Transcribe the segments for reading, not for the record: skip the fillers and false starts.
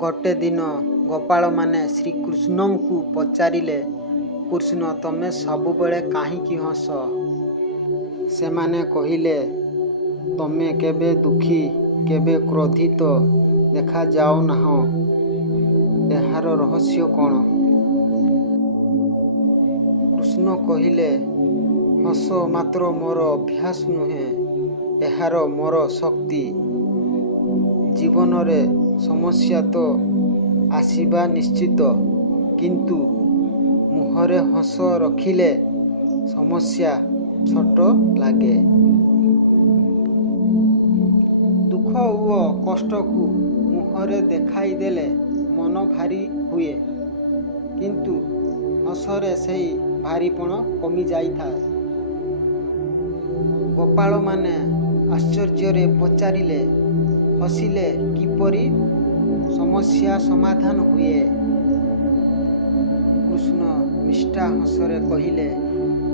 ଗୋଟେ ଦିନ ଗୋପାଳମାନେ ଶ୍ରୀକୃଷ୍ଣଙ୍କୁ ପଚାରିଲେ, କୃଷ୍ଣ ତମେ ସବୁବେଳେ କାହିଁକି ହସ? ସେମାନେ କହିଲେ, ତମେ କେବେ ଦୁଃଖୀ କେବେ କ୍ରୋଧିତ ଦେଖାଯାଉନାହଁ। ଏହାର ରହସ୍ୟ କ'ଣ? କୃଷ୍ଣ କହିଲେ, ହସ ମାତ୍ର ମୋର ଅଭ୍ୟାସ ନୁହେଁ, ଏହାର ମୋର ଶକ୍ତି। ଜୀବନରେ ସମସ୍ୟା ତ ଆସିବା ନିଶ୍ଚିତ, କିନ୍ତୁ ମୁହଁରେ ହସ ରଖିଲେ ସମସ୍ୟା ଛୋଟ ଲାଗେ। ଦୁଃଖ ଓ କଷ୍ଟକୁ ମୁହଁରେ ଦେଖାଇଦେଲେ ମନ ଭାରୀ ହୁଏ, କିନ୍ତୁ ହସରେ ସେହି ଭାରୀପଣ କମିଯାଇଥାଏ। ଗୋପାଳମାନେ ଆଶ୍ଚର୍ଯ୍ୟରେ ପଚାରିଲେ, ହସିଲେ କିପରି ସମସ୍ୟା ସମାଧାନ ହୁଏ? କୃଷ୍ଣ ମିଷ୍ଟା ହସରେ କହିଲେ,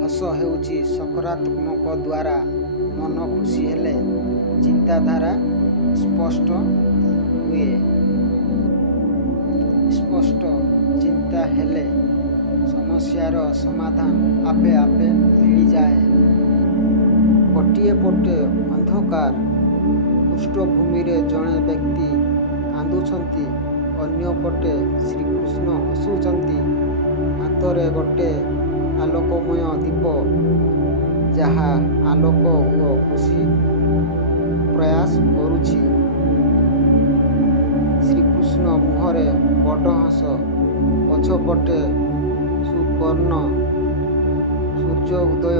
ହସ ହେଉଛି ସକାରାତ୍ମକ ଦ୍ୱାରା ମନ ଖୁସି ହେଲେ ଚିନ୍ତାଧାରା ସ୍ପଷ୍ଟ ହୁଏ। ସ୍ପଷ୍ଟ ଚିନ୍ତା ହେଲେ ସମସ୍ୟାର ସମାଧାନ ଆପେ ଆପେ ମିଳିଯାଏ। ଗୋଟିଏ ପଟେ ଅନ୍ଧକାର ପୃଷ୍ଠଭୂମିରେ ଜଣେ ବ୍ୟକ୍ତି କାନ୍ଦୁଛନ୍ତି, ଅନ୍ୟପଟେ ଶ୍ରୀକୃଷ୍ଣ ହସୁଛନ୍ତି। ହାତରେ ଗୋଟେ ଆଲୋକମୟ ଦୀପ, ଯାହା ଆଲୋକ ଓ ଖୁସି ପ୍ରୟାସ କରୁଛି। ଶ୍ରୀକୃଷ୍ଣ ମୁହଁରେ ବଡ଼ ହସ, ପଛପଟେ ସୁବର୍ଣ୍ଣ ସୂର୍ଯ୍ୟ ଉଦୟ,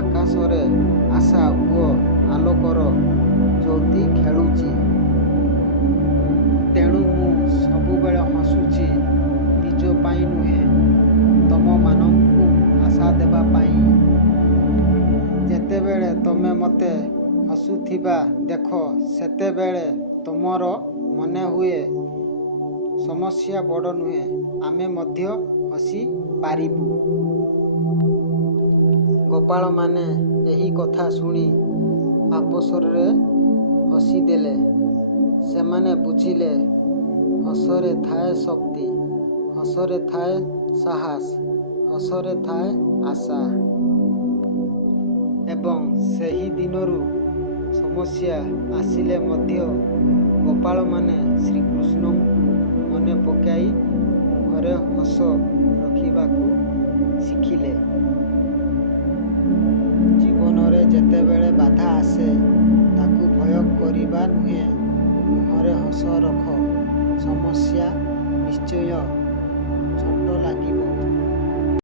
ଆକାଶରେ ଆଶା ଓ ଆଲୋକର ଜ୍ୟୋତି ଖେଳୁଛି। ତେଣୁ ମୁଁ ସବୁବେଳେ ହସୁଛି, ନିଜ ପାଇଁ ନୁହେଁ, ତମମାନଙ୍କୁ ଆଶା ଦେବା ପାଇଁ। ଯେତେବେଳେ ତମେ ମୋତେ ହସୁଥିବା ଦେଖ, ସେତେବେଳେ ତମର ମନେ ହୁଏ ସମସ୍ୟା ବଡ଼ ନୁହେଁ, ଆମେ ମଧ୍ୟ ହସି ପାରିବୁ। ଗୋପାଳମାନେ ଏହି କଥା ଶୁଣି ଆପସରେ ହସିଦେଲେ। ସେମାନେ ବୁଝିଲେ, ହସରେ ଥାଏ ଶକ୍ତି, ହସରେ ଥାଏ ସାହସ, ହସରେ ଥାଏ ଆଶା। ଏବଂ ସେହି ଦିନରୁ ସମସ୍ୟା ଆସିଲେ ମଧ୍ୟ ଗୋପାଳମାନେ ଶ୍ରୀକୃଷ୍ଣଙ୍କୁ ମନେ ପକାଇ ମୁହଁରେ ହସ ରଖିବାକୁ ଶିଖିଲେ। ଜୀବନରେ ଯେତେବେଳେ ବାଧା ଆସେ, ତାକୁ ଭୟ କରିବା ନୁହେଁ, ମୁହଁରେ ହସ ରଖ, ସମସ୍ୟା ନିଶ୍ଚୟ